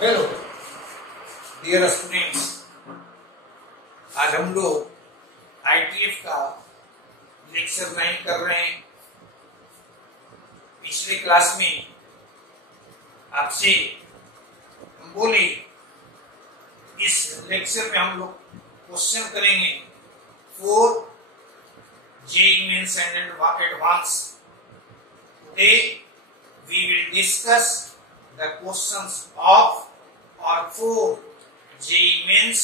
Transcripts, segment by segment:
Hello dear students, आज हम लोग आईटीएफ का लेक्चर 9 कर रहे हैं। पिछले क्लास में आपसे हम बोले इस लेक्चर में हम लोग क्वेश्चन करेंगे for JEE mains and advance. Today we will discuss the questions of or for JEE Mains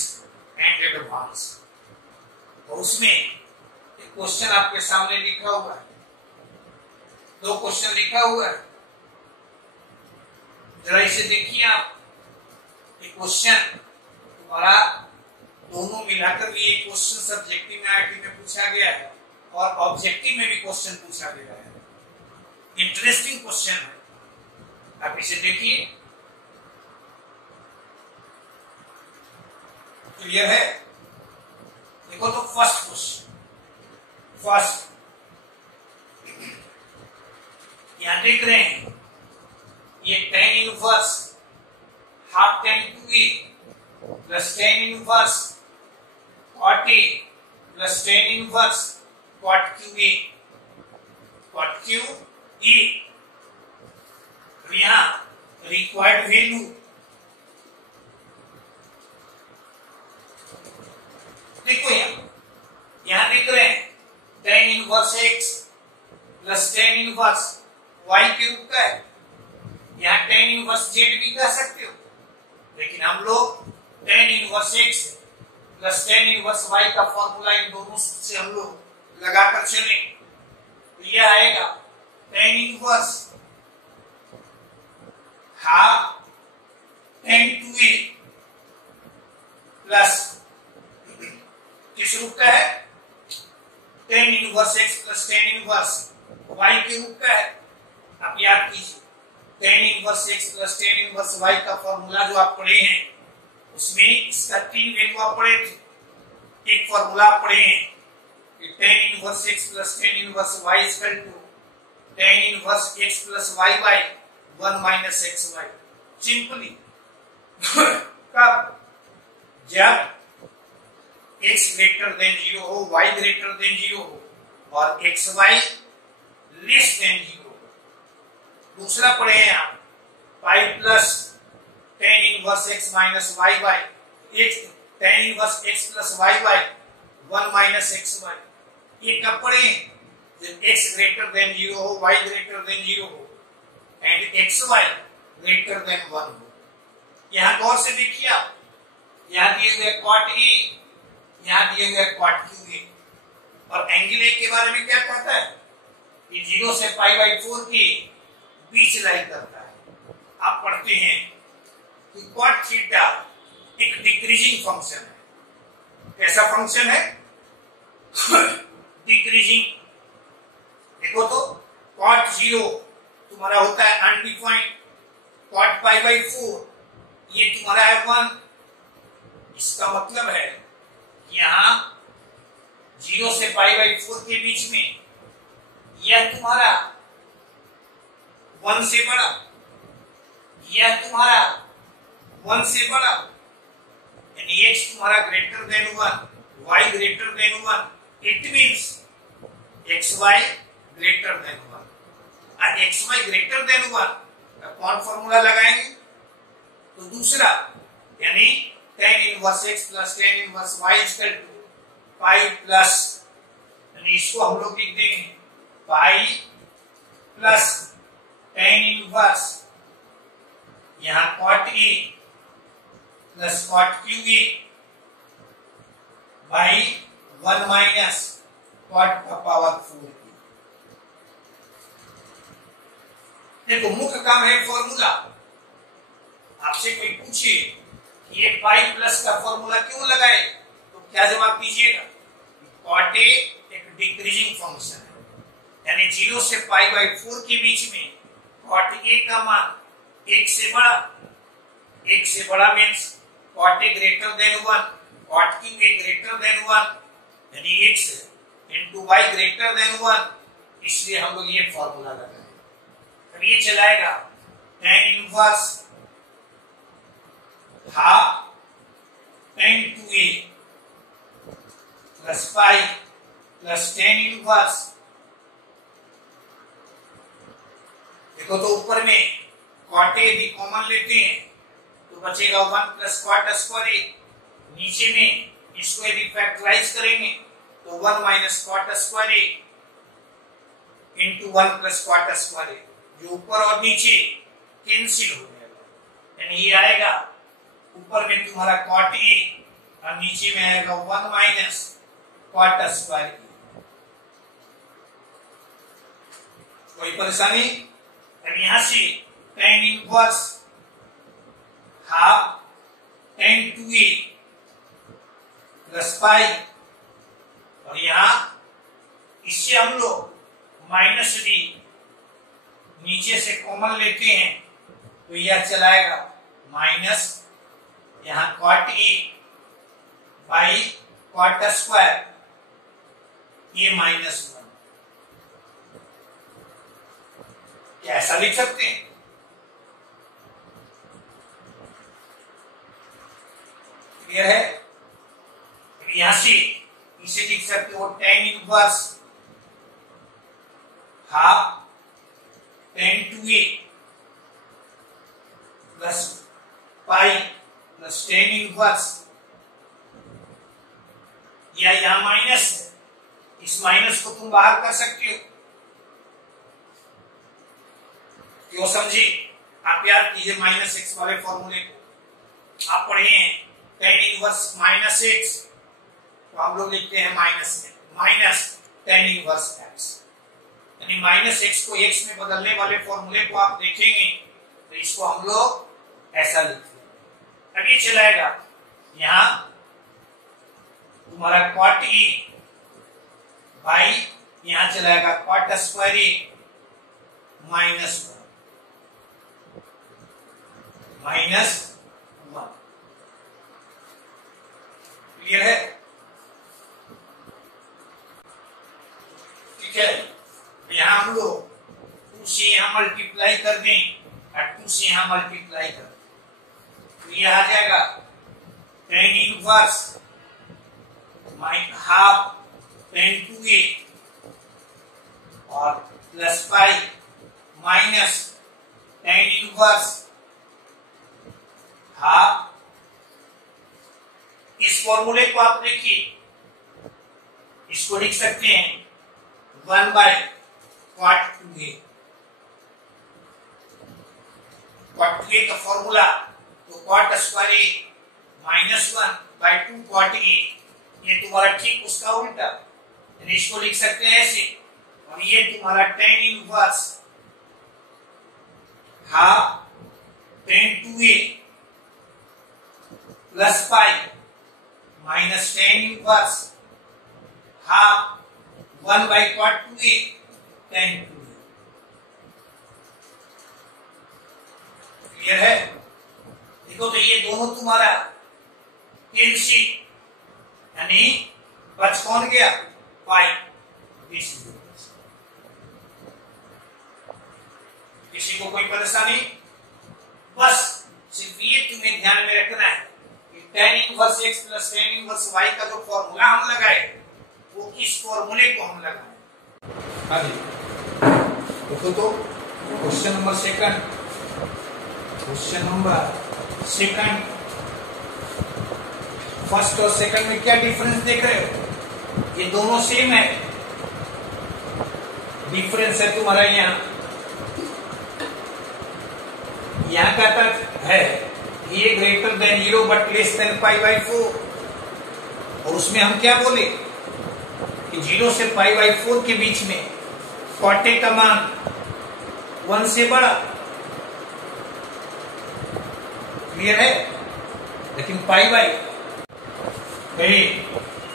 and Advance। तो उसमें एक क्वेश्चन आपके सामने लिखा हुआ है, दो क्वेश्चन लिखा हुआ है, जरा इसे देखिए आप। एक क्वेश्चन तुम्हारा दोनों मिलाकर भी एक क्वेश्चन सब्जेक्टिव में आईटी में पूछा गया है और ऑब्जेक्टिव में भी क्वेश्चन पूछा गया है। इंटरेस्टिंग क्वेश्चन है, आप इसे देखिए। क्लियर है? देखो तो फर्स्ट क्वेश्चन, यहां देख रहे हैं ये tan inverse half tan 2a plus tan inverse cot a plus tan inverse cot qa तो यहां रिक्वायर्ड वैल्यू देखो, यहां देख रहे हैं tan inverse x plus tan inverse y के रूप का है। यहां tan इनवर्स z भी कह सकते हो, लेकिन हम लोग tan inverse x plus tan inverse y का फॉर्मूला इन दोनों से हम लोग लगाकर चले तो यह आएगा tan inverse half tan 2a plus किस रूप का है? tan inverse x plus tan inverse y के रूप का है। आप याद कीजिए tan inverse x plus tan inverse y का फॉर्मूला जो आप पढ़े हैं उसमें इसका 3 वैल्यू आप पढ़े थे। एक फॉर्मूला आप पढ़े हैं कि tan inverse x plus tan inverse y equal to tan inverse x plus y by 1 minus xy। Simply कब? जब x ग्रेटर देन 0 हो, y ग्रेटर देन 0 हो और xy लेस देन 0 हो। दूसरा पढ़े हैं आप pi plus tan inverse x minus y by x, tan inverse x plus y by 1 minus xy। ये कब पढ़े हैं? जब x ग्रेटर देन 0 हो, y ग्रेटर देन 0 हो एंड xy ग्रेटर देन 1 हो। यहां गौर से देखिए आप, यहां दिए हुए cot a, यहां दिए हुए cot qa और एंगल a के बारे में क्या कहता है? ये 0 से पाई बाई 4 के बीच लाई करता है। आप पढ़ते हैं कि cot थीटा एक डिक्रीजिंग फंक्शन है। कैसा फंक्शन है? डिक्रीजिंग। देखो तो cot 0 तुम्हारा होता है अनडिफाइंड, cot पाई बाई 4 ये तुम्हारा है 1। इसका मतलब है कि यहां 0 से पाई बाई 4 के बीच में यह तुम्हारा 1 से बड़ा, यह तुम्हारा 1 से बड़ा, यानी x तुम्हारा greater than 1, y greater than 1। It means xy greater than 1। और xy ग्रेटर देन 1 कौन फॉर्मूला लगाएंगे? तो दूसरा, यानी tan inverse x plus tan inverse y equal to pi plus, यानी इसको हम लोग लिख देंगे पाई प्लस tan इनवर्स यहां cot a plus cot qa by 1 minus cot का पावर 4। देखो मुख्य काम है फॉर्मूला। आपसे कोई पूछे कि ये पाई प्लस का फॉर्मूला क्यों लगाए तो क्या जवाब दीजिएगा? cot a एक डिक्रीजिंग फंक्शन है, यानी 0 से पाई बाई 4 के बीच में cot a का मान 1 से बड़ा, 1 से बड़ा means cot a greater than 1, cot qa greater than 1, यानी x into y greater than 1। इसलिए हम लोग ये फॉर्मूला लगाए। अब ये चलाएगा tan inverse half tan 2a plus pi plus tan inverse. देखो तो ऊपर में cot a भी कॉमन लेते हैं तो बचेगा 1 प्लस cot स्क्वायर a। नीचे में इसको यदि फैक्टराइज करेंगे तो 1 minus cot square a into 1 plus cot square a, जो ऊपर और नीचे कैंसिल हो जाएगा। यानी ये आएगा ऊपर में तुम्हारा cot a और नीचे में आएगा 1 माइनस cot स्क्वायर a। कोई परेशानी? अब यहां से tan inverse half tan 2a plus pi, और यहां इससे हम लोग माइनस डी नीचे से कॉमन लेते हैं तो यह चलाएगा माइनस यहां cot a by cot square ये माइनस 1। क्या ऐसा लिख सकते हैं? क्लियर है? यहां से इसे लिख सकते हो tan inverse half tan 2a plus pi plus tan inverse, या यहां माइनस है, इस माइनस को तुम बाहर कर सकते हो। क्यों समझे? आप याद कीजिए माइनस एक्स वाले फॉर्मूले को आप पढ़े हैं tan इनवर्स माइनस एक्स, तो हम लोग लिखते हैं माइनस tan इनवर्स एक्स। यानी माइनस एक्स को एक्स में बदलने वाले फॉर्मूले को आप देखेंगे तो इसको हम लोग ऐसा लिखते हैं। अब ये चलाएगा यहां तुम्हारा cot a बाई यहां चलाएगा cot square a minus 1। Clear है? ठीक है। यहां हम लोग 2 से यहां मल्टीप्लाई कर दें और 2 से यहां मल्टीप्लाई कर दें तो यह आ जाएगा tan inverse half tan 2a और plus pi minus tan inverse half. इस फॉर्मूले को आप देखिए, इसको लिख सकते हैं 1 bye cot 2a। cot 2a का फॉर्मूला तो cot square a minus 1 by 2 cot a, ये तुम्हारा ठीक उसका उल्टा, इसको लिख सकते हैं ऐसे, और ये तुम्हारा tan inverse half tan 2a plus pi minus tan inverse half 1 by cot 2a tan 2a। Clear है? देखो तो ये दोनों तुम्हारा कैंसिल, यानी बच कौन गया? पाई। किसी को कोई परेशानी? बस सिर्फ ये तुम्हें ध्यान में रखना है कि tan inverse x plus tan inverse y का जो फॉर्मूला हम लगाए वो किस फॉर्मूले को हम लगाए। आगे देखो तो क्वेश्चन नंबर सेकंड, फर्स्ट और सेकंड में क्या डिफरेंस देख रहे हो? ये दोनों सेम है, डिफरेंस है तुम्हारा यहाँ का तर्क है ये greater than 0 but less than pi by 4, और उसमें हम क्या बोले कि 0 से पाई बाई 4 के बीच में cot a का मान 1 से बड़ा। क्लियर है? लेकिन पाई बाई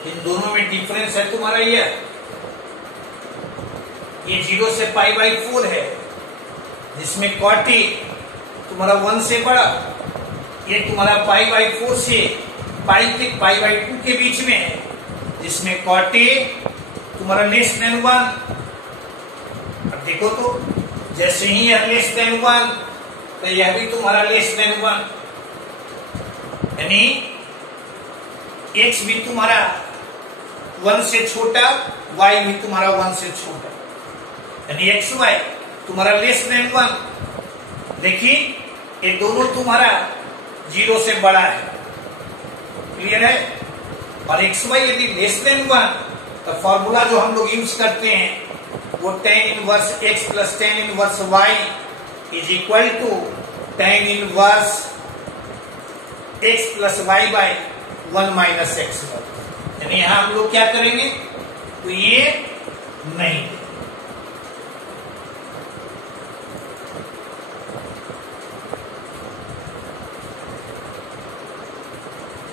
इन दोनों में डिफरेंस है तुम्हारा ये 0 से पाई बाई 4 है, जिसमें cot a तुम्हारा 1 से बड़ा, ये तुम्हारा पाई बाई 4 से पाई बाई 2 के बीच में है, जिसमें cot a तुम्हारा लेस देन 1। अब देखो तो जैसे ही यह लेस देन 1 तो यह भी तुम्हारा लेस देन 1। यानी x भी तुम्हारा 1 से छोटा, y भी तुम्हारा 1 से छोटा, यानी एक्स वाई तुम्हारा लेस देन 1। देखिए ये दोनों तुम्हारा 0 से बड़ा है, क्लियर है। और एक्स वाई यदि लेस देन 1 तो फॉर्मूला जो हम लोग यूज करते हैं वो tan inverse x plus tan inverse y is equal to tan inverse x plus y by 1 minus x. यानी यहां हम लोग क्या करेंगे, तो ये नहीं,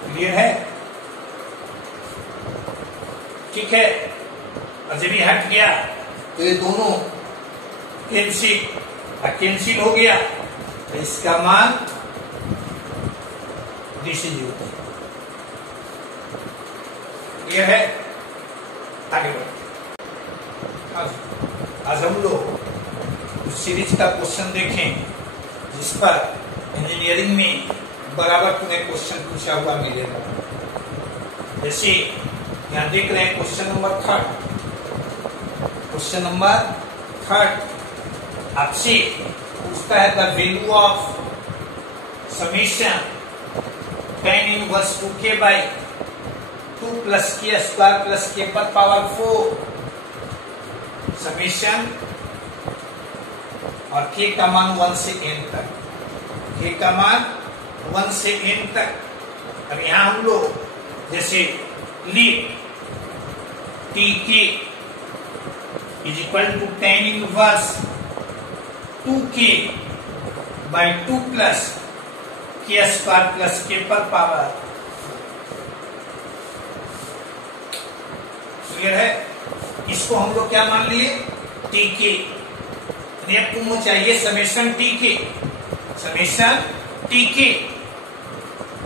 क्लियर है, ठीक है। और जब ये हट गया तो ये दोनों कैंसिल हो गया, तो इसका मान डिसीज होता है, क्लियर है। आगे बढ़ो। आज हम लोग उस सीरीज का क्वेश्चन देखें जिस पर इंजीनियरिंग में बराबर तुम्हें क्वेश्चन पूछा हुआ मिलेगा। जैसे यहां देख रहे हैं क्वेश्चन नंबर 3, क्वेश्चन नंबर 3 आपसे पूछता है the value of summation tan inverse 2k by 2 plus k square plus k पर पावर 4 समेशन और k का मान 1 से n तक, k का मान 1 से n तक। अब यहां हम लोग जैसे लिख tk is equal to tan inverse 2k by 2 plus k square plus k पर पावर, क्लियर है। इसको हम लोग क्या मान लिए, tk। अब तुमको चाहिए summation tk, summation tk,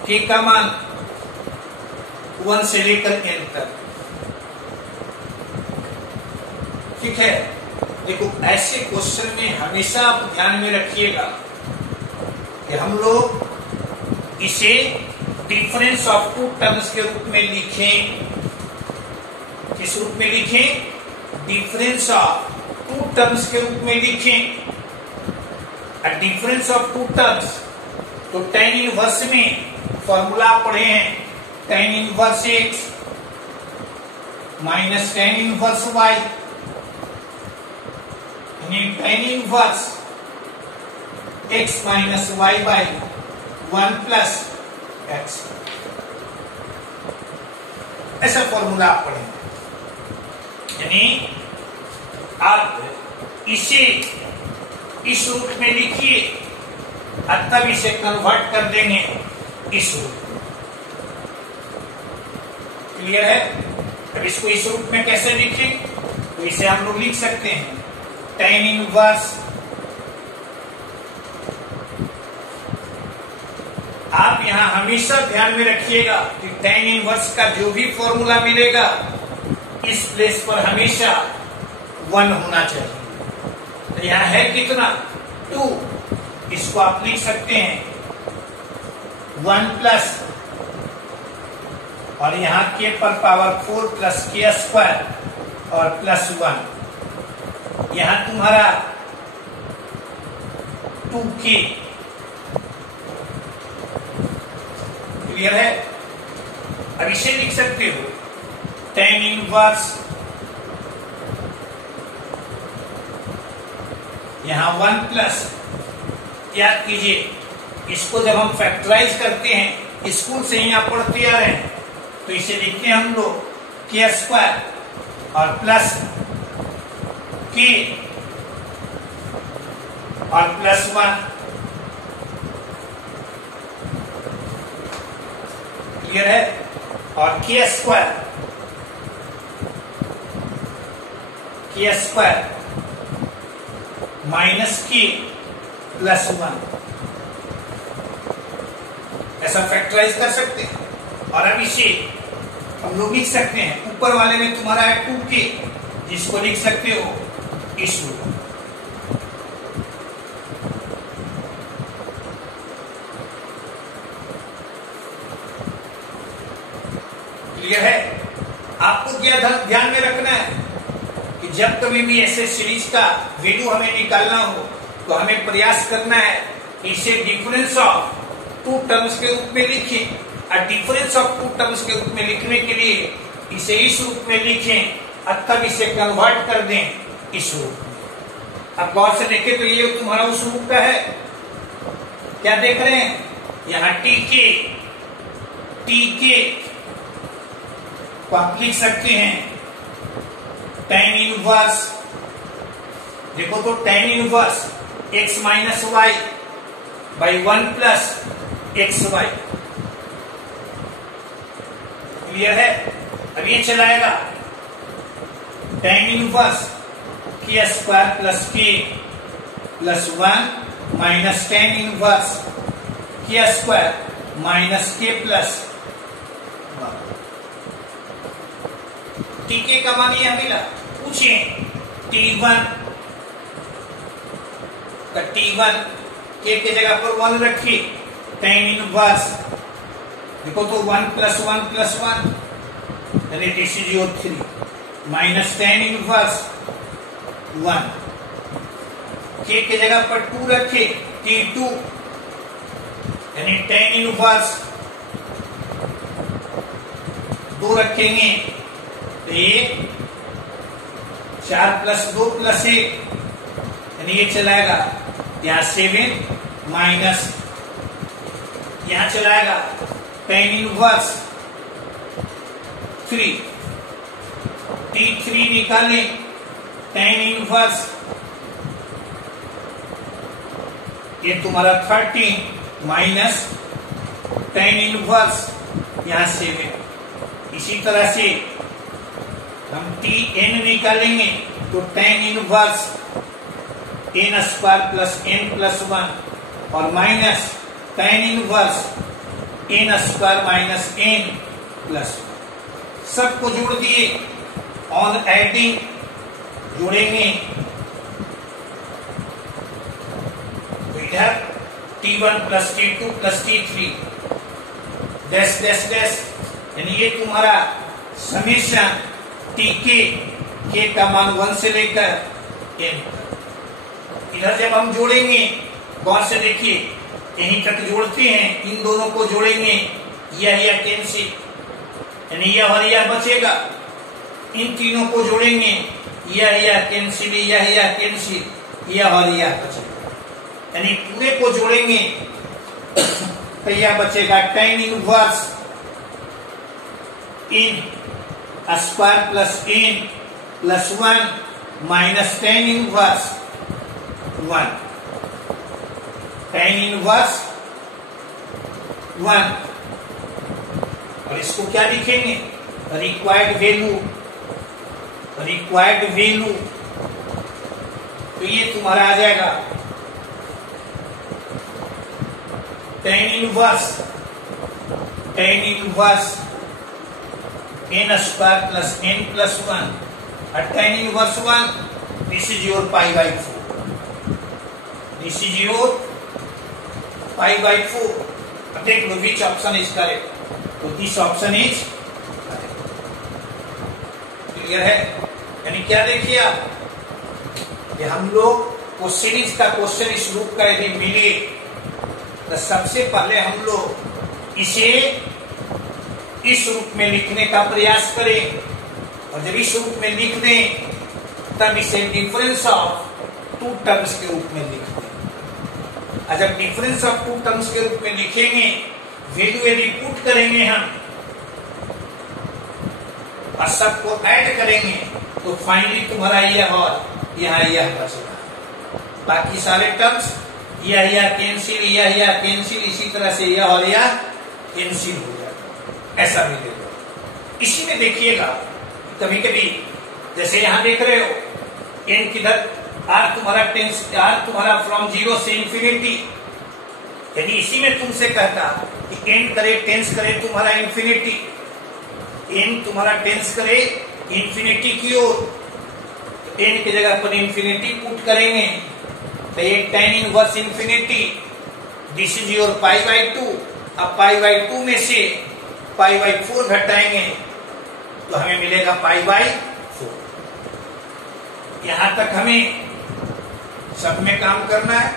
k का मान 1 से लेकर n तक, ठीक है। देखो ऐसे क्वेश्चन में हमेशा आप ध्यान में रखिएगा कि हम लोग इसे डिफरेंस ऑफ टू टर्म्स के रूप में लिखें। किस रूप में लिखें, डिफरेंस ऑफ टू टर्म्स के रूप में लिखें। डिफरेंस ऑफ टू टर्म्स तो tan इनवर्स में फॉर्मूला पढ़े हैं, tan inverse x minus tan inverse y, यानी tan inverse x minus y by 1 plus x, ऐसा फॉर्मूला आप पढ़ेंगे। यानी आप इसे इस रूप में लिखिए और तब इसे कन्वर्ट कर देंगे इस रूप में, क्लियर है। अब इसको इस रूप में कैसे लिखें, तो इसे हम लोग लिख सकते हैं tan इनवर्स, आप यहां हमेशा ध्यान में रखिएगा कि tan इनवर्स का जो भी फॉर्मूला मिलेगा इस प्लेस पर हमेशा 1 होना चाहिए। तो यहां है कितना, 2, इसको आप लिख सकते हैं 1 प्लस और यहां k पर पावर 4 प्लस k स्क्वायर और प्लस 1, यहां तुम्हारा 2k, क्लियर है। अब इसे लिख सकते हो tan इनवर्स, यहां 1 प्लस, याद कीजिए इसको जब हम फैक्टराइज करते हैं स्कूल से ही आप पढ़ते आ रहे हैं, तो इसे लिखते हैं हम लोग k स्क्वायर और प्लस k और प्लस 1, क्लियर है। और k square minus k plus 1, ऐसा फैक्टराइज कर सकते हैं। और अब इसे हम लोग लिख सकते हैं, ऊपर वाले में तुम्हारा है 2k, जिसको लिख सकते हो इस रूप में, आपको क्या ध्यान में रखना है कि जब कभी भी ऐसे सीरीज का वैल्यू हमें निकालना हो तो हमें प्रयास करना है इसे डिफरेंस ऑफ टू टर्म्स के रूप में लिखें। और डिफरेंस ऑफ टू टर्म्स के रूप में लिखने के लिए इसे इस रूप में लिखें अथवा इसे कन्वर्ट कर दें इस रूप में। अब गौर से देखें तो ये तुम्हारा उस रूप का है। क्या देख रहे हैं यहाँ टी के को आप लिख सकते हैं tan इनवर्स। देखो तो tan inverse x minus y by 1 plus x y. Clear है? अब ये चलाएगा tan inverse k square plus k plus 1 minus tan inverse k square minus k plus T K का मान यह मिला। पूछिए T1 का T1 के जगह पर 1 रखिए tan इनवर्स। देखो तो 1 प्लस 1 प्लस 1 यानी this is your 3 minus tan inverse 1 के जगह पर 2 रखे T2 यानी tan इनवर्स 2 रखेंगे तो ये 4 प्लस 2 प्लस 1 यानी ये चलाएगा यहाँ 7 माइनस यहाँ चलाएगा tan इनवर्स 3 T3 निकालें tan इनवर्स ये तुम्हारा 13 माइनस tan इनवर्स यहाँ 7। इसी तरह से हम Tn निकालेंगे तो tan inverse n square plus n plus 1 और minus tan inverse n square minus n plus 1 सबको जोड़ दिए। ऑन एडिंग जोड़ेंगे तो इधर T1 plus T2 plus T3 dash dash dash यानी ये तुम्हारा समेशन के का मान 1 से लेकर n तक। इधर जब हम जोड़ेंगे गौर से देखिए यहीं तक जोड़ते हैं, इन दोनों को जोड़ेंगे यह कैंसिल यानी यह और यह बचेगा। इन तीनों को जोड़ेंगे यह कैंसिल यह कैंसिल यह और यह बचेगा यानी पूरे को जोड़ेंगे तो यह बचेगा tan inverse in square plus n plus 1 minus tan inverse 1 tan inverse 1 और इसको क्या लिखेंगे रिक्वायर्ड वैल्यू तो ये तुम्हारा आ जाएगा tan inverse n square plus n plus 1 और tan inverse 1 this is your pi by 4 this is your pi by 4। अब देख लो विच ऑप्शन इज करेक्ट तो दिस ऑप्शन इज क्लियर है। यानी क्या देखिए आप कि हम लोग को सीरीज का क्वेश्चन इस रूप का यदि मिले तो सबसे पहले हम लोग इसे इस रूप में लिखने का प्रयास करें और जब इस रूप में लिख दें तब इसे डिफरेंस ऑफ टू टर्म्स के रूप में लिख दें। और जब डिफरेंस ऑफ टू टर्म्स के रूप में लिखेंगे वैल्यू यदि पुट करेंगे हम और सबको ऐड करेंगे तो फाइनली तुम्हारा यह और यह बचेगा। बाकी सारे टर्म्स यह कैंसिल इसी तरह से यह और यह कैंसिल हो जाएगा। ऐसा भी देखो इसी में देखिएगा कभी कभी जैसे यहां देख रहे हो n किधर r तुम्हारा फ्रॉम 0 से इंफिनिटी यदि इसी में तुमसे कहता कि n करे टेंस करे तुम्हारा इंफिनिटी n तुम्हारा टेंस करे इंफिनिटी की ओर n की जगह पर इंफिनिटी पुट करेंगे तो ये tan inverse infinity this is your pi by 2। अब पाई बाई 2 में से पाई बाई 4 घटाएंगे तो हमें मिलेगा π/4। यहां तक हमें सब में काम करना है।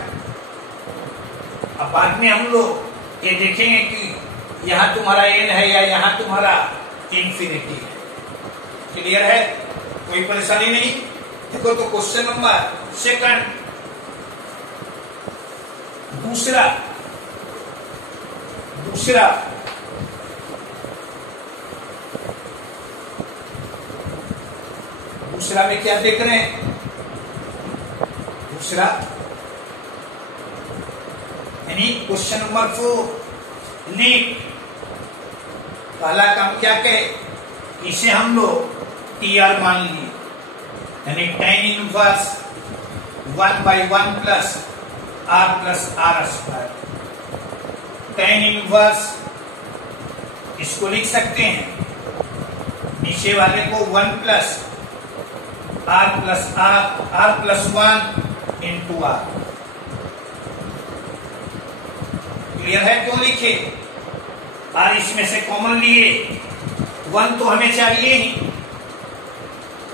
अब बाद में हम लोग ये देखेंगे कि यहां तुम्हारा n है या यहां तुम्हारा इंफिनिटी है। क्लियर है? कोई परेशानी नहीं। देखो तो क्वेश्चन नंबर सेकंड, दूसरा में क्या देख रहे हैं? दूसरा यानी क्वेश्चन नंबर 4 लीट। पहला काम क्या कहे, इसे हम लोग TR मान लिए, यानी tan inverse 1/1 plus R plus R square. tan inverse इसको लिख सकते हैं, नीचे वाले को 1 plus R plus R plus 1 into R। Clear है? क्यों लिखे? R इसमें से कॉमन लिए, 1 तो हमें चाहिए ही,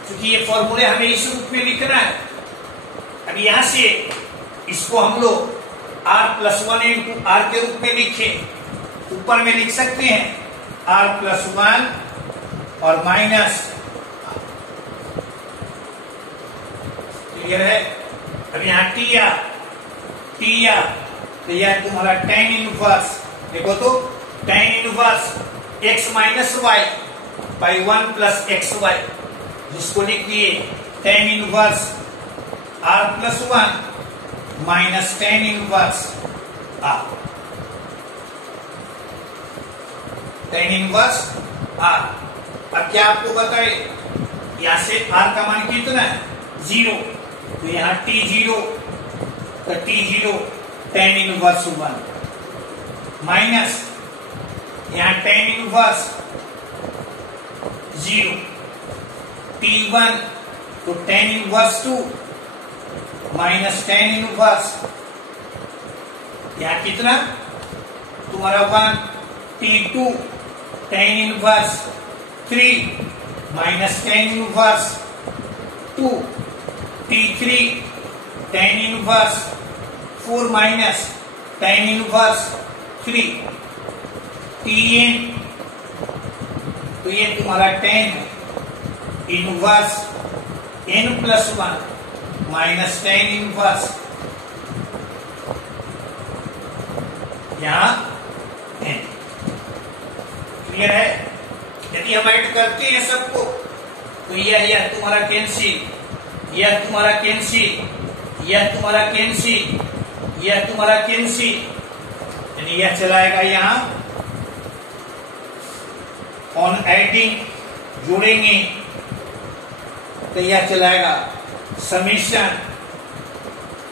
क्योंकि ये फॉर्मूले हमें इस रूप में लिखना है। अब यहां से इसको हम लोग R प्लस 1 इंटू R के रूप में लिखे, ऊपर में लिख सकते हैं R प्लस 1 और माइनस। क्लियर है? अब यहाँ टी तो यह तुम्हारा tan इनवर्स, देखो तो tan inverse x minus y by 1 plus x y, जिसको लिख दिए tan inverse R plus 1 minus tan inverse R। tan inverse R। अब क्या आपको बताए, यहां से R का मान कितना है? 0, तो यहां T0 तो T0 tan इनवर्स 1 माइनस यहां tan इनवर्स 0, T1 तो tan inverse 2 minus tan inverse यहां कितना तुम्हारा 1, T2 tan inverse 3 minus tan inverse 2, T3 tan inverse 4 minus tan inverse 3, Tn तो ये तुम्हारा tan inverse n plus 1 minus tan inverse यहां n। Clear है? यदि हम ऐड करते हैं सबको तो यह तुम्हारा कैंसिल, यह तुम्हारा कैंसिल, यह तुम्हारा कैंसिल, यह तुम्हारा कैंसिल, यानी यह चलाएगा यहां ऑन एडिंग, जोड़ेंगे तो यह चलाएगा समीशन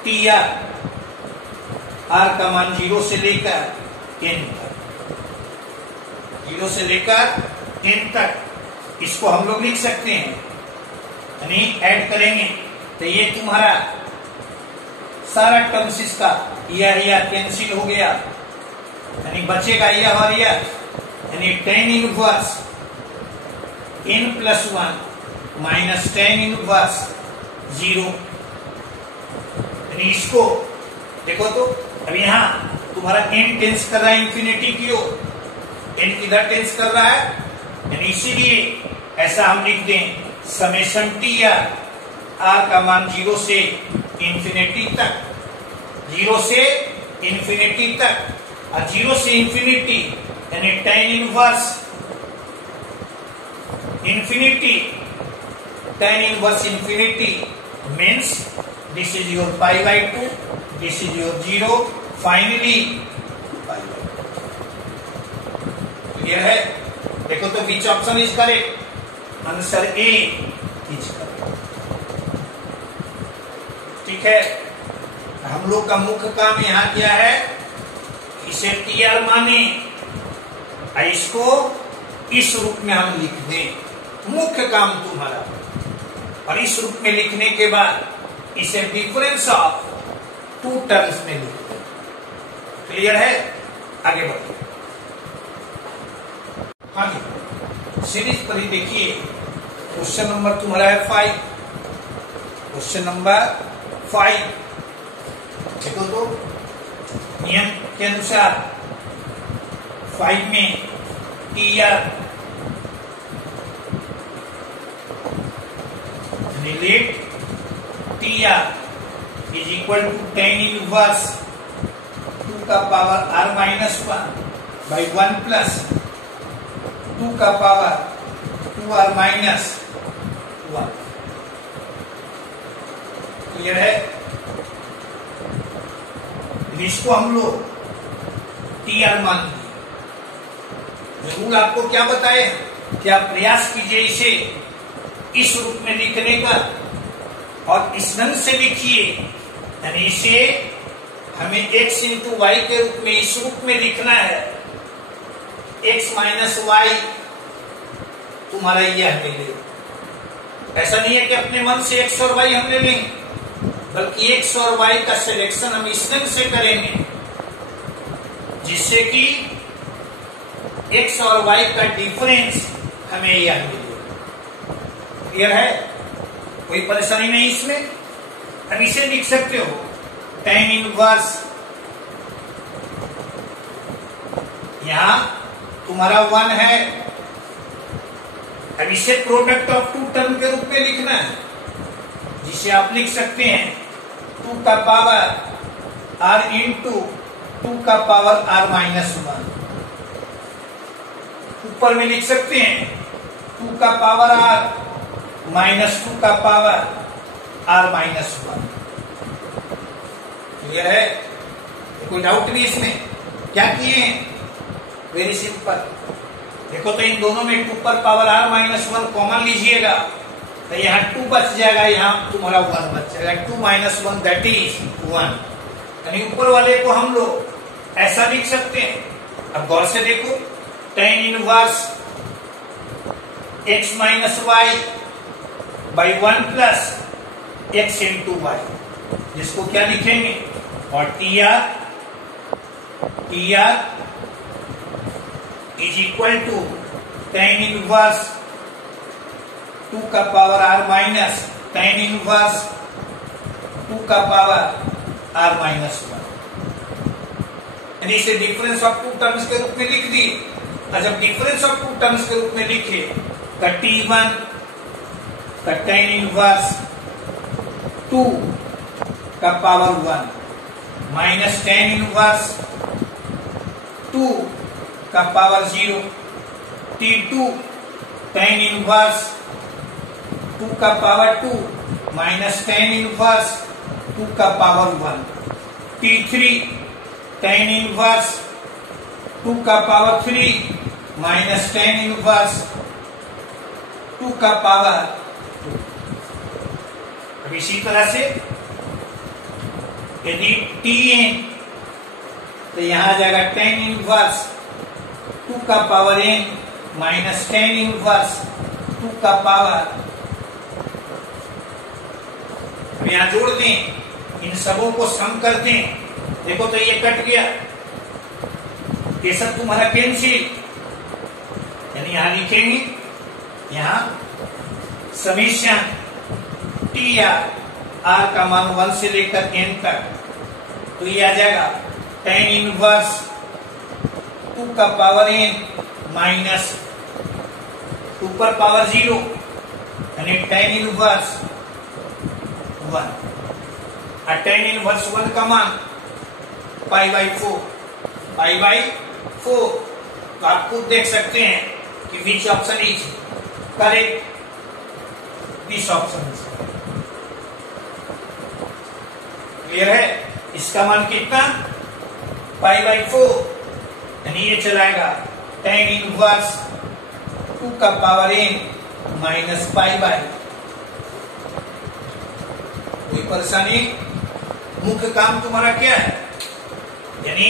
TR, R का मान 0 से लेकर n तक, 0 से लेकर n तक, इसको हम लोग लिख सकते हैं, यानी ऐड करेंगे तो ये तुम्हारा सारा टर्म्स इसका यह कैंसिल हो गया, यानी बचेगा यह और यह, यानी tan inverse n plus 1 minus tan inverse 0। यानी इसको देखो तो अब यहाँ तुम्हारा n टेंस कर रहा है इंफिनिटी की ओर, n किधर टेंस कर रहा है, यानी इसीलिए ऐसा हम लिख दें समेशन TR, R का मान 0 से इंफिनिटी तक, 0 से इंफिनिटी तक, और 0 से इंफिनिटी यानी tan inverse infinity, tan inverse infinity means this is your π/2, this is your 0, finally π/2। Clear है? देखो तो which option is correct? Answer A is correct. ठीक है? हम लोग का मुख्य काम यहाँ क्या है, इसे TR माने, इसको इस रूप में हम लिख दें, मुख्य काम तुम्हारा। और इस रूप में लिखने के बाद इसे डिफरेंस ऑफ 2 टर्म्स में लिख दें। क्लियर है? आगे बढ़िए। हाँ जी, सीरीज पर ही देखिए, क्वेश्चन नंबर तुम्हारा है 5। क्वेश्चन नंबर 5 देखो तो, नियम के अनुसार 5 में TR let TR is equal to tan inverse 2 का power R minus 1 by 1 plus 2 का पावर 2R minus 1। क्लियर है? इसको हम लोग TR मान लिया। रूल आपको क्या बताए कि आप प्रयास कीजिए इसे इस रूप में लिखने का, और इस ढंग से लिखिए, यानी इसे हमें x इंटू वाई के रूप में इस रूप में लिखना है। x माइनस वाई तुम्हारा यह मिलेगा। ऐसा नहीं है कि अपने मन से x और y हम ले लेंगे, बल्कि x और y का सिलेक्शन हम इस ढंग से करेंगे जिससे कि x और y का डिफरेंस हमें यह मिले। क्लियर है? कोई परेशानी नहीं इसमें। अब इसे लिख सकते हो tan इनवर्स, यहां तुम्हारा 1 है। अब इसे प्रोडक्ट ऑफ टू टर्म के रूप में लिखना है, जिसे आप लिख सकते हैं 2 का पावर r इंटू 2 का पावर r माइनस 1। ऊपर में लिख सकते हैं 2 का पावर r माइनस 2 का पावर r माइनस 1। क्लियर है? कोई डाउट नहीं इसमें? क्या किए हैं? Very simple. देखो तो इन दोनों में 2 पर पावर r माइनस 1 कॉमन लीजिएगा तो यहाँ 2 बच जाएगा, यहाँ तुम्हारा 1 बच जाएगा। 2 माइनस 1 दैट इज 1। यानी ऊपर वाले को हम लोग ऐसा लिख सकते हैं। अब गौर से देखो, tan inverse x minus y by 1 plus x into y, जिसको क्या लिखेंगे, और TR is equal to tan inverse 2 का power r minus tan inverse 2 का पावर r माइनस 1। यानी इसे डिफरेंस ऑफ टू टर्म्स के रूप में लिख दिए। और जब डिफरेंस ऑफ टू टर्म्स के रूप में लिखे तो T1 का tan इनवर्स 2 का पावर 1 माइनस tan इनवर्स 2 का पावर 0, T2 tan इनवर्स 2 का पावर 2 माइनस tan इनवर्स 2 का पावर 1, T3 tan इनवर्स 2 का पावर 3 माइनस tan इनवर्स 2 का पावर 2। अब इसी तरह से यदि Tn तो यहां आ जाएगा tan इनवर्स 2 का power n minus tan inverse 2 का पावर। अब यहां जोड़ दें, इन सबों को सम कर दें। देखो तो ये कट गया, ये सब तुम्हारा कैंसिल। यानी यहां लिखेंगे, यहां समीशन TR का मान 1 से लेकर n तक, तो ये आ जाएगा tan इनवर्स 2 का पावर n माइनस 2 पर पावर 0, यानी tan इनवर्स 1। और tan इनवर्स 1 का मान पाई बाई 4। तो आप खुद देख सकते हैं कि विच option is correct, this option is. Clear है? इसका मान कितना, पाई बाई 4, यानी ये चलाएगा tan इनवर्स 2 का power n minus pi by. कोई परेशानी? मुख्य काम तुम्हारा क्या है, यानी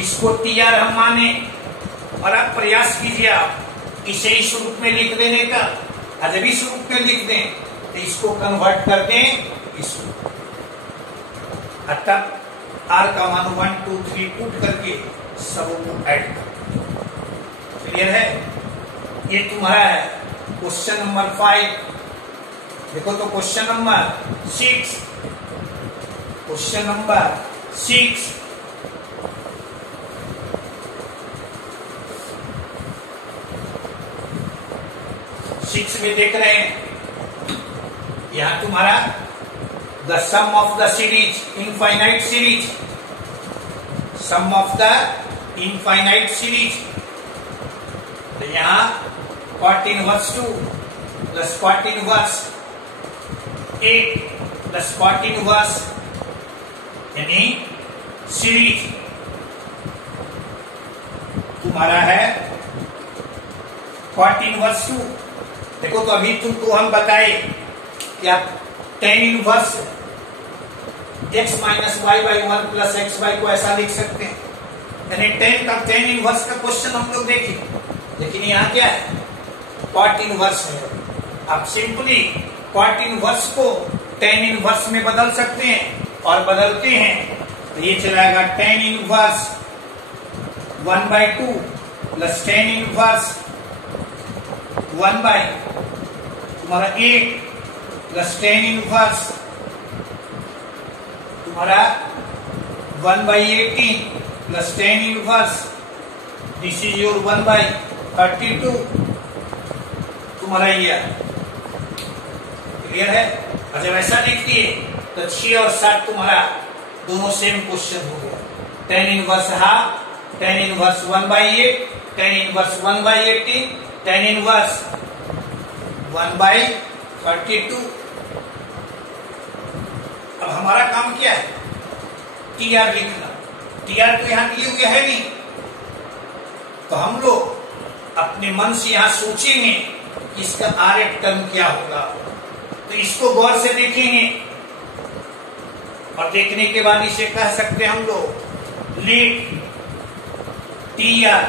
इसको TR हम माने, और आप प्रयास कीजिए आप इसे इस रूप में लिख देने का। और जब इस रूप में लिख दें तो इसको कन्वर्ट कर दें इस रूप, अर्थात R का मान 1 2 3 पुट करके सबों को ऐड कर। क्लियर है? ये तुम्हारा है क्वेश्चन नंबर 5। देखो तो क्वेश्चन नंबर 6, क्वेश्चन नंबर 6 में देख रहे हैं यहां तुम्हारा the sum of the series infinite series, sum of the infinite series. तो यहां cot inverse 2 plus cot inverse 8 plus cot inverse यानी सीरीज तुम्हारा है cot इनवर्स 2। देखो तो अभी तुमको हम बताए कि आप tan inverse x minus y by 1 plus x y को ऐसा लिख सकते हैं, यानी tan इनवर्स का क्वेश्चन हम लोग देखें। लेकिन यहाँ क्या है, cot इनवर्स है। आप सिंपली cot इनवर्स को tan इनवर्स में बदल सकते हैं और बदलते हैं तो ये चलाएगा tan inverse 1/2 plus tan inverse 1 by तुम्हारा 8 प्लस tan इनवर्स तुम्हारा 1/18 plus tan inverse this is your 1/32 तुम्हारा ये क्लियर है। और जब ऐसा लिखती है तो 6 और 7 तुम्हारा दोनों सेम क्वेश्चन हो गया। tan inverse half, tan inverse 1/8, tan inverse 1/18, tan inverse 1/32। अब हमारा काम क्या है, टी आर लिखना। टी आर तो यहां दिए हुए है नहीं, तो हम लोग अपने मन से यहां सोचेंगे कि इसका आर एक टर्म क्या होगा। तो इसको गौर से देखेंगे और देखने के बाद इसे कह सकते हैं हम लोग let T R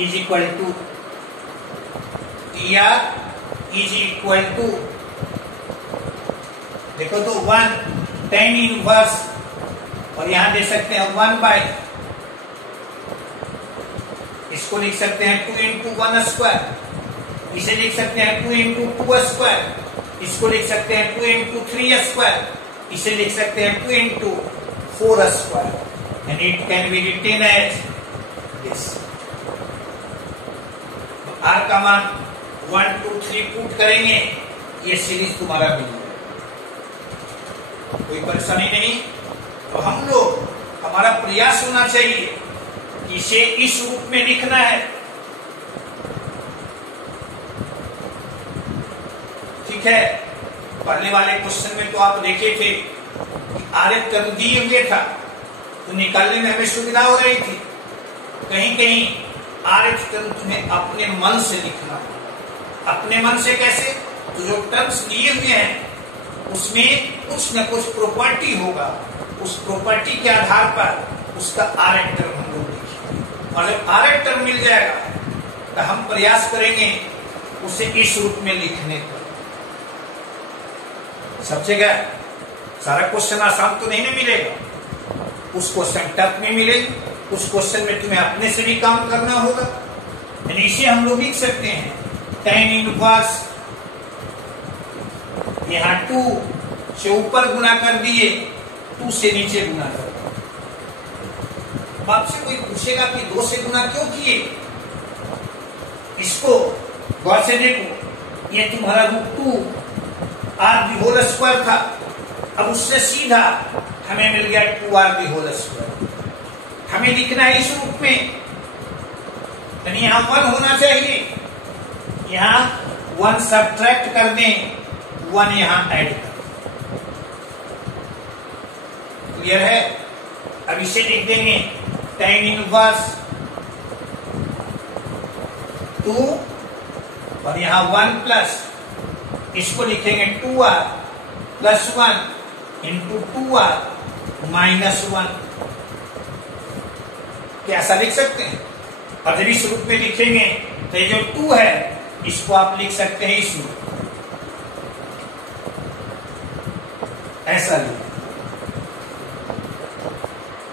is equal to देखो तो 1 tan इनवर्स और यहां दे सकते हैं 1 बाई, इसको लिख सकते हैं 2 इंटू 1 स्क्वायर, इसे लिख सकते हैं 2 इंटू 2 स्क्वायर, इसको लिख सकते हैं 2 इंटू 3 स्क्वायर, इसे लिख सकते हैं 2 into 4 square and it can be written as this. R का मान 1 2 3 पुट करेंगे, ये सीरीज तुम्हारा मिल जाएगा, कोई परेशानी नहीं। तो हम लोग, हमारा प्रयास होना चाहिए कि इसे इस रूप में लिखना है। ठीक है, पहले वाले क्वेश्चन में तो आप देखे थे कि आरेख टर्म दिए हुए था तो निकालने में हमें सुविधा हो रही थी। कहीं कहीं आरेख टर्म तुम्हें अपने मन से लिखना है। अपने मन से कैसे, तो जो टर्म्स दिए हुए हैं उसमें कुछ न कुछ प्रॉपर्टी होगा, उस प्रॉपर्टी के आधार पर उसका आरेख टर्म हम लोग लिखेंगे। और जब आरेख टर्म मिल जाएगा तो हम प्रयास करेंगे उसे इस रूप में लिखने का। समझे क्या? सारा क्वेश्चन आसान तो नहीं मिलेगा, उस क्वेश्चन टफ में मिलेगी, उस क्वेश्चन में तुम्हें अपने से भी काम करना होगा। यानी इसे हम लोग लिख सकते हैं tan इनवर्स, यहां 2 से ऊपर गुना कर दिए, 2 से नीचे गुना कर दिए। आपसे कोई पूछेगा कि 2 से गुना क्यों किए, इसको गौर से देखो। ये तुम्हारा √2 आर दी होल स्क्वायर था, अब उससे सीधा हमें मिल गया 2r दी होल स्क्वायर। हमें लिखना है इस रूप में, यानी यहां 1 होना चाहिए, यहां 1 सब्ट्रैक्ट कर दें, 1 यहां ऐड कर। क्लियर है? अब इसे लिख देंगे tan इनवर्स 2 और यहां 1 प्लस, इसको लिखेंगे 2r plus 1 into 2r minus 1। क्या ऐसा लिख सकते हैं? और जब इस रूप में लिखेंगे तो ये जो 2 है इसको आप लिख सकते हैं इस रूप, ऐसा लिख।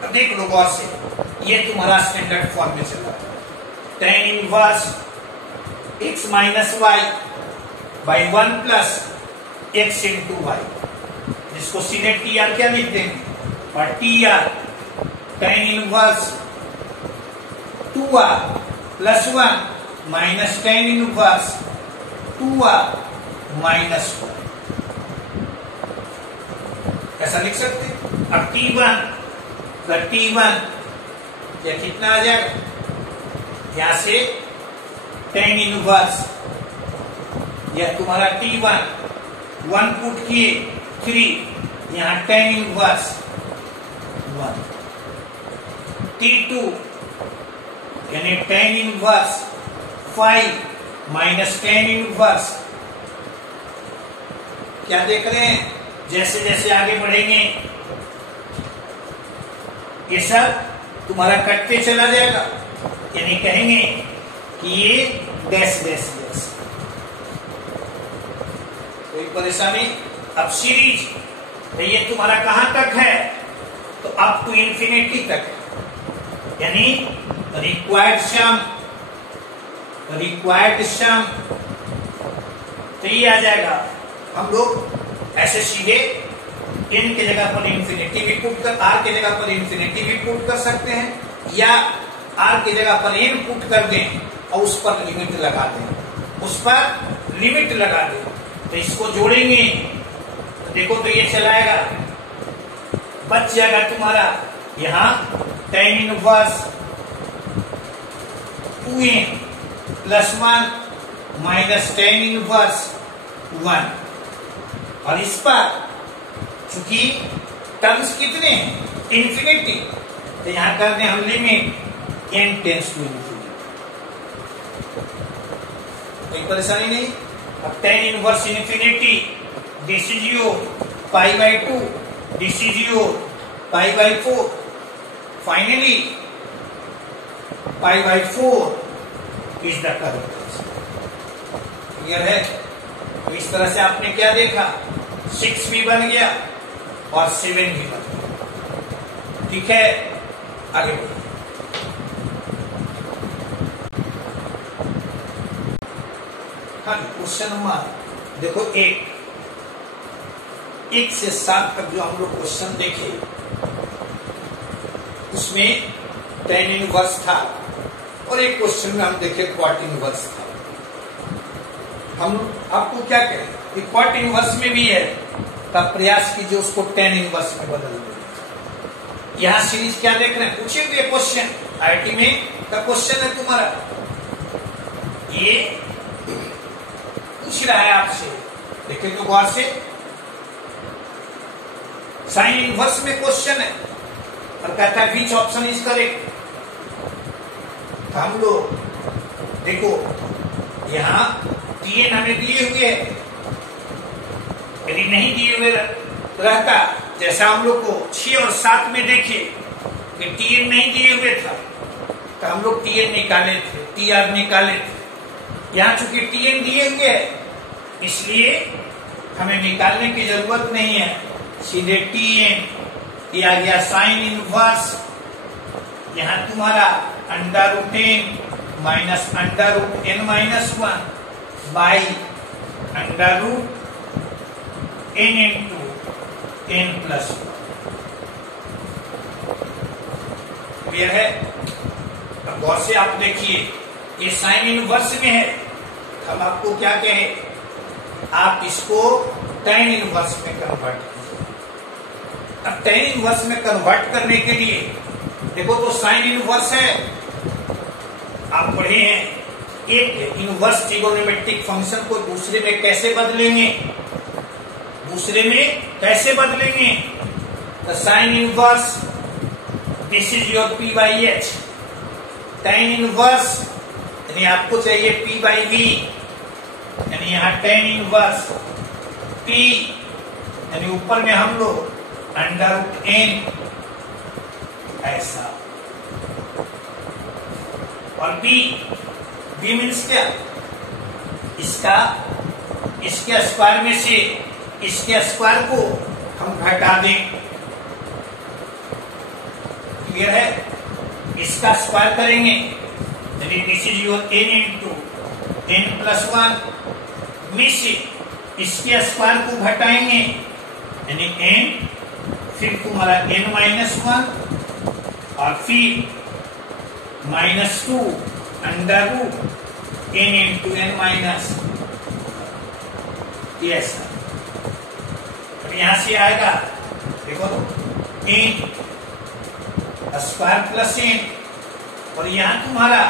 अब देख लो गौर से, ये तुम्हारा स्टैंडर्ड फॉर्म में चला tan inverse x minus y by 1 plus x into y, जिसको सीधे टी आर क्या लिख देंगे, और T R tan inverse 2r plus 1 minus tan inverse 2r minus 1, ऐसा लिख सकते हैं। अब T1 प्लस T1 या कितना आ जाएगा, यहां से टेन इनवर्स या तुम्हारा T1 1 पुट किए 3, यहां टेन इनवर्स 1, T2 यानी tan inverse 5 minus tan inverse, क्या देख रहे हैं, जैसे जैसे आगे बढ़ेंगे ये सब तुम्हारा कटते चला जाएगा, यानी कहेंगे कि ये डैश डैश डैश, कोई परेशानी। अब सीरीज तो ये तुम्हारा कहां तक है, तो अप टू इंफिनिटी तक है, यानी रिक्वायर्ड सम तो ये आ जाएगा। हम लोग ऐसे सीधे n के जगह पर इंफिनिटी भी पुट कर, r के जगह पर इंफिनिटी भी पुट कर सकते हैं, या r के जगह पर n पुट कर दें और उस पर लिमिट लगा दें, तो इसको जोड़ेंगे तो देखो तो ये चलाएगा, बच जाएगा तुम्हारा यहां tan inverse 2n plus 1 minus tan inverse 1, और इस पर चूंकि टर्म्स कितने हैं, इंफिनिटी, तो यहां कर दें हम limit n tends to infinity, कोई परेशानी नहीं। अब tan inverse infinity, this is your pi by 2, this is your pi by 4, finally pi by 4 is the curve. Clear है? तो इस तरह से आपने क्या देखा, 6 भी बन गया और 7 भी बन गया। ठीक है, आगे बढ़िए। हाँ, क्वेश्चन नंबर देखो 1 से 7 तक जो हम लोग क्वेश्चन देखे, उसमें टेन इनवर्स था, और एक क्वेश्चन में हम देखे क्वार्ट इनवर्स था। हम आपको क्या कहें, क्वार्ट इनवर्स में भी है, तब प्रयास कीजिए उसको टेन इनवर्स में बदल दो। यहां सीरीज क्या देख रहे हैं, पूछेंगे क्वेश्चन, आईटी में का क्वेश्चन है तुम्हारा, ये पूछ रहा है आपसे, देखें तो गौर से, साइन इनवर्स में क्वेश्चन है और कहता है विच ऑप्शन इज करेक्ट। हम लोग देखो यहां टीएन हमें दिए हुए है, यदि नहीं दिए हुए रहता, जैसा हम लोग को 6 और 7 में देखे कि टीएन नहीं दिए हुए था, तो हम लोग टीएन निकाले थे, टीआर निकाले थे। यहां चूंकि टीएन दिए हुए है, इसलिए हमें निकालने की जरूरत नहीं है, सीधे टीएन किया गया साइन इनवर्स, यहां तुम्हारा under root n minus under root n minus 1 by under root n into n plus 1। Clear है? अब गौर से आप देखिए, ये साइन इनवर्स में है, हम आपको क्या कहें, आप इसको टेन इनवर्स में कन्वर्ट कीजिए। अब टेन इनवर्स में कन्वर्ट करने के लिए देखो तो साइन इनवर्स है, आप पढ़े हैं, एक इनवर्स ट्रिगोनोमेट्रिक फंक्शन को दूसरे में कैसे बदलेंगे, तो sine inverse, this is your P by H, tan inverse यानी आपको चाहिए पी बाई वी, यानी यहां टेन इनवर्स पी, यानी ऊपर में हम लोग अंडर रूट n, ऐसा, और बी मीन्स क्या, इसके स्क्वायर में से इसके स्क्वायर को हम घटा दें। क्लियर है? इसका स्क्वायर करेंगे, यानी this is your n into n+1 में से इसके स्क्वायर को घटाएंगे यानी n, फिर तुम्हारा n-1 और फिर -2 under root n into n-, yes. अब यहां से आएगा देखो n स्क्वायर प्लस n, और यहां तुम्हारा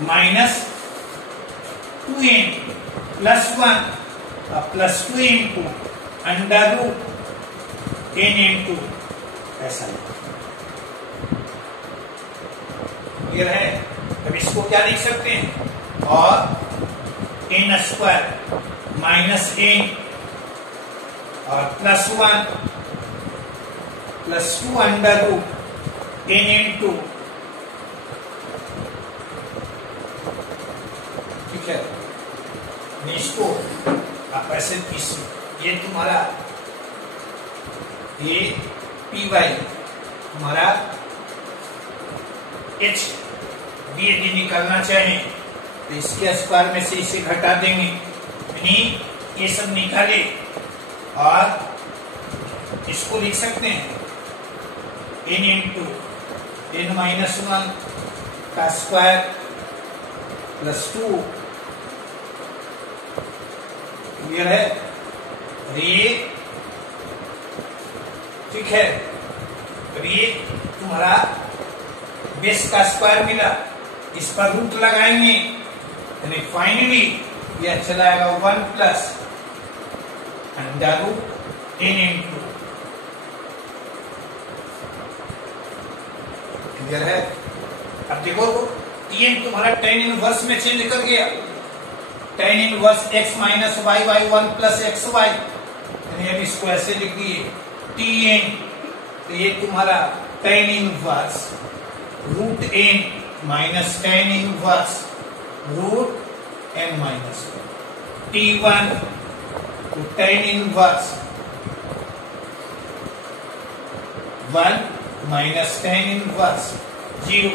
-2n +1 और +2 into under root n into ऐसा क्लियर है। अब इसको क्या लिख सकते हैं, और n स्क्वायर -n और +1 +2 अंडर रूट n इंटू, ठीक है। इसको आप ऐसे ये तुम्हारा ये पी वाई तुम्हारा एच डी डी निकालना चाहे तो इसके स्क्वायर में से इसे घटा देंगे, यानी ये सब निकाले और इसको लिख सकते हैं n इंटू n-1 का स्क्वायर +2, क्लियर है। और ये ठीक है, अब ये तुम्हारा बेस का स्क्वायर मिला, इस पर रूट लगाएंगे यानी फाइनली यह चला आएगा 1 plus under root n into, clear है। अब देखो tn तुम्हारा tan इनवर्स में चेंज कर गया, tan inverse x minus y by 1 plus x y, यानी अब इसको ऐसे लिख दिए tn, तो ये तुम्हारा tan inverse root n minus tan inverse root n minus t1 तो tan inverse 1 minus tan inverse 0,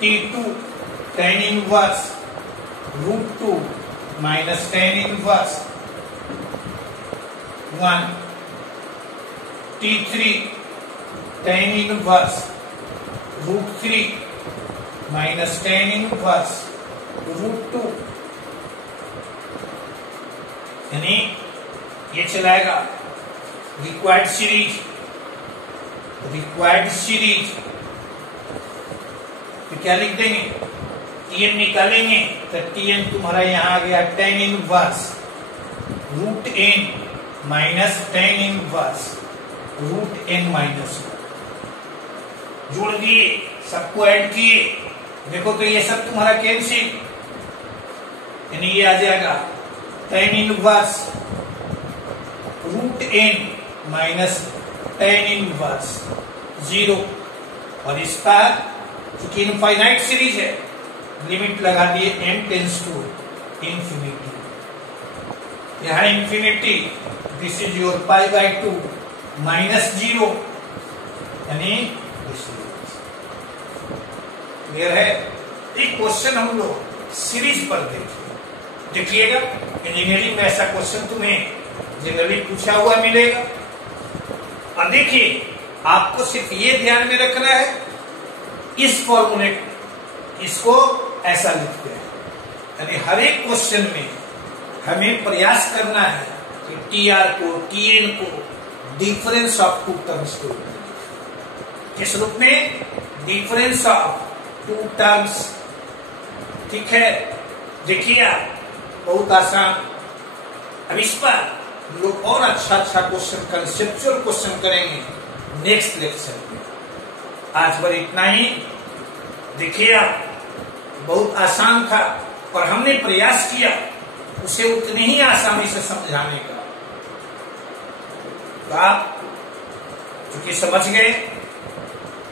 t2 tan inverse root 2 minus tan inverse 1, t3 tan inverse root 3 minus tan inverse root 2, यानी ये चलाएगा required series, तो क्या लिख देंगे, tn निकालेंगे तो tn तुम्हारा यहां आ गया tan inverse root n minus tan inverse root n minus, जोड़ दिए, सबको ऐड किए, देखो तो ये सब तुम्हारा कैंसिल, यानी ये आ जाएगा tan inverse root n minus tan inverse 0, और इसका चूंकि इनफाइनाइट सीरीज है लिमिट लगा दिए n टेंस टू इंफिनिटी, यहां infinity, this is your pi by 2 minus 0, यानी क्लियर है। एक क्वेश्चन हम लोग सीरीज पर देखिएगा, इंजीनियरिंग में ऐसा क्वेश्चन तुम्हें जनरली पूछा हुआ मिलेगा, और देखिए आपको सिर्फ ये ध्यान में रखना है इस फॉर्मूले इसको ऐसा लिखते हैं, यानी हर एक क्वेश्चन में हमें प्रयास करना है कि टीआर को टीएन को डिफरेंस ऑफ टू टर्म्स को, किस रूप में, डिफरेंस ऑफ टू टर्म्स, ठीक है। देखिए आप बहुत आसान, अब इस पर हम लोग और अच्छा क्वेश्चन, कंसेप्चुअल क्वेश्चन करेंगे नेक्स्ट लेक्चर में। आज पर इतना ही। देखिए आप बहुत आसान था और हमने प्रयास किया उसे उतनी ही आसानी से समझाने का, तो आप चूंकि समझ गए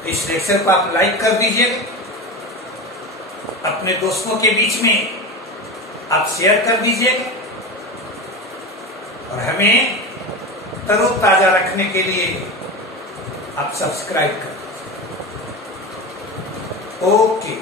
इस लेक्चर को आप लाइक कर दीजिएगा, अपने दोस्तों के बीच में आप शेयर कर दीजिएगा, और हमें तरोताजा रखने के लिए आप सब्सक्राइब कर दीजिए। ओके।